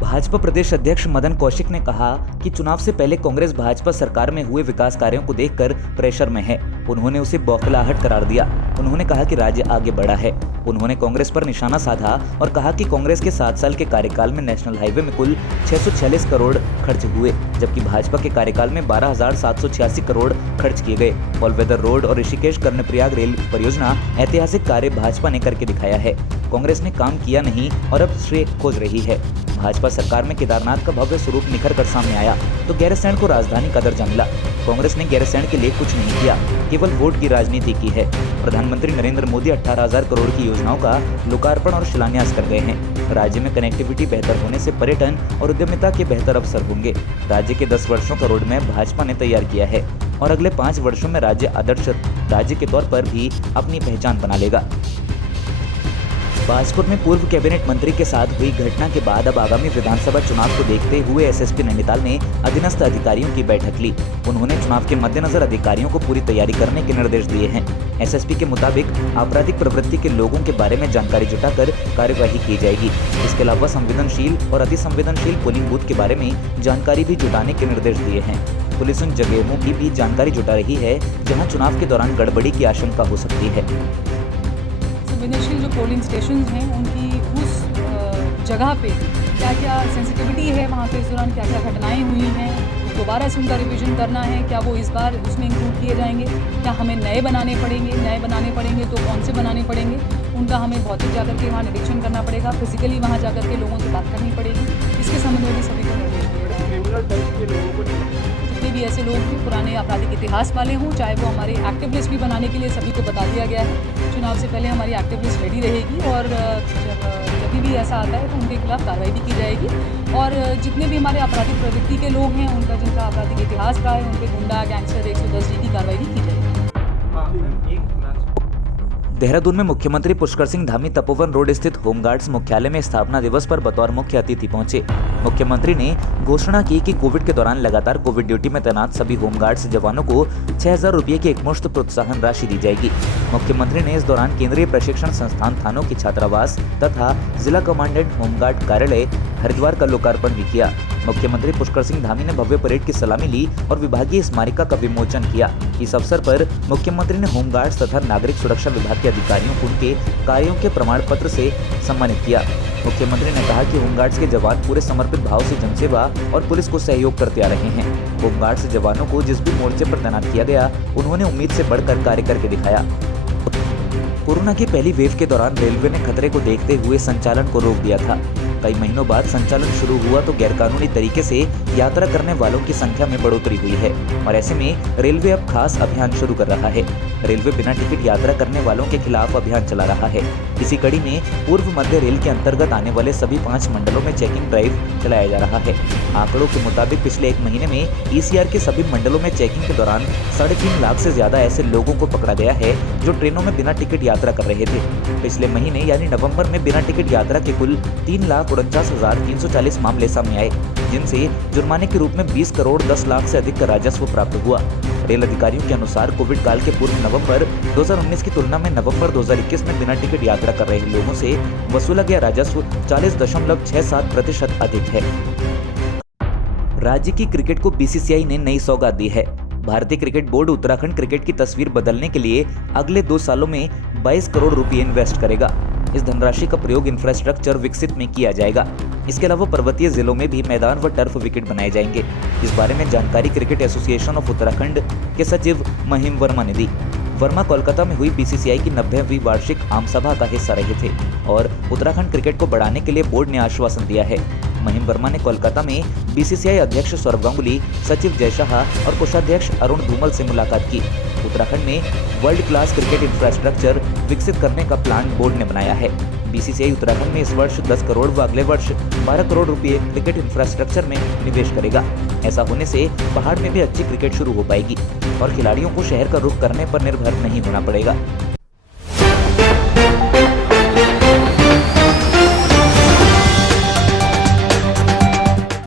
भाजपा प्रदेश अध्यक्ष मदन कौशिक ने कहा कि चुनाव से पहले कांग्रेस भाजपा सरकार में हुए विकास कार्यों को देखकर प्रेशर में है। उन्होंने उसे बौखलाहट करार दिया। उन्होंने कहा कि राज्य आगे बढ़ा है। उन्होंने कांग्रेस पर निशाना साधा और कहा कि कांग्रेस के 7 साल के कार्यकाल में नेशनल हाईवे में कुल 646 करोड़ खर्च हुए, जबकि भाजपा के कार्यकाल में 12,786 करोड़ खर्च किए गए। ऑल वेदर रोड और ऋषिकेश कर्णप्रयाग रेल परियोजना ऐतिहासिक कार्य भाजपा ने करके दिखाया है। कांग्रेस ने काम किया नहीं और अब श्रेय खोज रही है। भाजपा सरकार में केदारनाथ का भव्य स्वरूप निखर कर सामने आया तो गैरसैंण को राजधानी का दर्जा मिला। कांग्रेस ने गैरसैंण के लिए कुछ नहीं किया, केवल वोट की राजनीति की है। प्रधानमंत्री नरेंद्र मोदी 18,000 करोड़ की योजनाओं का लोकार्पण और शिलान्यास कर गए हैं। राज्य में कनेक्टिविटी बेहतर होने से पर्यटन और उद्यमिता के बेहतर अवसर होंगे। राज्य के 10 वर्षों का रोड मैप भाजपा ने तैयार किया है और अगले 5 वर्षों में राज्य आदर्श राज्य के तौर पर भी अपनी पहचान बना लेगा। बाजपुर में पूर्व कैबिनेट मंत्री के साथ हुई घटना के बाद अब आगामी विधानसभा चुनाव को देखते हुए एसएसपी नैनीताल ने अधीनस्थ अधिकारियों की बैठक ली। उन्होंने चुनाव के मद्देनजर अधिकारियों को पूरी तैयारी करने के निर्देश दिए हैं। एसएसपी के मुताबिक आपराधिक प्रवृत्ति के लोगों के बारे में जानकारी जुटाकर कार्यवाही की जाएगी। इसके अलावा संवेदनशील और अति संवेदनशील पोलिंग बूथ के बारे में जानकारी भी जुटाने के निर्देश दिए हैं। पुलिस उन जगहों की भी जानकारी जुटा रही है जहां चुनाव के दौरान गड़बड़ी की आशंका हो सकती है। संवेदनशील जो पोलिंग स्टेशन हैं उनकी उस जगह पे क्या क्या सेंसिटिविटी है, वहाँ पे इस दौरान क्या क्या घटनाएं हुई हैं, दोबारा से उनका रिवीजन करना है। क्या वो इस बार उसमें इंक्लूड किए जाएंगे, क्या हमें नए बनाने पड़ेंगे तो कौन से बनाने पड़ेंगे, उनका हमें भौतिक जाकर के वहाँ निरीक्षण करना पड़ेगा, फिजिकली वहाँ जाकर के लोगों से बात करनी पड़ेगी। इसके संबंध में भी सभी को निर्देश दिए गए। क्रिमिनल टाइप के लोगों को जितने भी ऐसे लोग हैं पुराने आपराधिक इतिहास वाले हों, चाहे वो हमारे एक्टिव लिस्ट भी बनाने के लिए सभी को बता दिया गया है। चुनाव से पहले हमारी एक्टिव लिस्ट रेडी रहेगी और जब भी ऐसा आता है तो उनके खिलाफ कार्रवाई भी की जाएगी। और जितने भी हमारे आपराधिक प्रवृत्ति के लोग हैं उनका जिनका आपराधिक इतिहास रहा है उन पर गुंडा गैंगस्टर 110D की कार्रवाई भी की जाएगी। देहरादून में मुख्यमंत्री पुष्कर सिंह धामी तपोवन रोड स्थित होमगार्ड्स मुख्यालय में स्थापना दिवस पर बतौर मुख्य अतिथि पहुंचे। मुख्यमंत्री ने घोषणा की कि कोविड के दौरान लगातार कोविड ड्यूटी में तैनात सभी होमगार्ड्स जवानों को 6,000 रुपये की एकमुश्त प्रोत्साहन राशि दी जाएगी। मुख्यमंत्री ने इस दौरान केंद्रीय प्रशिक्षण संस्थान थानों की छात्रावास तथा जिला कमांडेंट होमगार्ड कार्यालय हरिद्वार का लोकार्पण भी किया। मुख्यमंत्री पुष्कर सिंह धामी ने भव्य परेड की सलामी ली और विभागीय स्मारिका का विमोचन किया। इस अवसर पर मुख्यमंत्री ने होमगार्ड्स तथा नागरिक सुरक्षा विभाग के अधिकारियों को उनके कार्यों के प्रमाण पत्र से सम्मानित किया। मुख्यमंत्री ने कहा कि होमगार्ड्स के जवान पूरे समर्पित भाव से जनसेवा और पुलिस को सहयोग करते आ रहे हैं। होमगार्ड्स जवानों को जिस भी मोर्चे पर तैनात किया गया उन्होंने उम्मीद से बढ़कर कार्य करके दिखाया। कोरोना की पहली वेव के दौरान रेलवे ने खतरे को देखते हुए संचालन को रोक दिया था। कई महीनों बाद संचालन शुरू हुआ तो गैरकानूनी तरीके से यात्रा करने वालों की संख्या में बढ़ोतरी हुई है और ऐसे में रेलवे अब खास अभियान शुरू कर रहा है। रेलवे बिना टिकट यात्रा करने वालों के खिलाफ अभियान चला रहा है। इसी कड़ी में पूर्व मध्य रेल के अंतर्गत आने वाले सभी 5 मंडलों में चेकिंग ड्राइव चलाया जा रहा है। आंकड़ों के मुताबिक पिछले 1 महीने में ईसीआर के सभी मंडलों में चेकिंग के दौरान 3.5 लाख से ज्यादा ऐसे लोगों को पकड़ा गया है जो ट्रेनों में बिना टिकट यात्रा कर रहे थे। पिछले महीने यानी नवंबर में बिना टिकट यात्रा के कुल 3,49,340 मामले सामने आए, जिनसे जुर्माने के रूप में 20 करोड़ 10 लाख से अधिक का राजस्व प्राप्त हुआ। रेल अधिकारियों के अनुसार कोविड काल के पूर्व नवंबर 2019 की तुलना में नवंबर 2021 में बिना टिकट यात्रा कर रहे लोगों से वसूला गया राजस्व 40.67% अधिक है। राज्य की क्रिकेट को बीसीसीआई ने नई सौगात दी है। भारतीय क्रिकेट बोर्ड उत्तराखंड क्रिकेट की तस्वीर बदलने के लिए अगले 2 सालों में 22 करोड़ रुपए इन्वेस्ट करेगा। इस धनराशि का प्रयोग इंफ्रास्ट्रक्चर विकसित में किया जाएगा। इसके अलावा पर्वतीय जिलों में भी मैदान व टर्फ विकेट बनाए जाएंगे। इस बारे में जानकारी क्रिकेट एसोसिएशन ऑफ उत्तराखंड के सचिव महिम वर्मा ने दी। वर्मा कोलकाता में हुई बीसीसीआई की 90वीं वार्षिक आम सभा का हिस्सा रहे थे और उत्तराखंड क्रिकेट को बढ़ाने के लिए बोर्ड ने आश्वासन दिया है। महिम वर्मा ने कोलकाता में बीसीसीआई अध्यक्ष सौरभ गांगुली, सचिव जय शाह और कोषाध्यक्ष अरुण धूमल से मुलाकात की। उत्तराखंड में वर्ल्ड क्लास क्रिकेट इंफ्रास्ट्रक्चर विकसित करने का प्लान बोर्ड ने बनाया है। बीसीसीआई उत्तराखंड में इस वर्ष 10 करोड़ व अगले वर्ष 12 करोड़ रुपए क्रिकेट इंफ्रास्ट्रक्चर में निवेश करेगा। ऐसा होने से पहाड़ में भी अच्छी क्रिकेट शुरू हो पाएगी और खिलाड़ियों को शहर का रुख करने पर निर्भर नहीं होना पड़ेगा।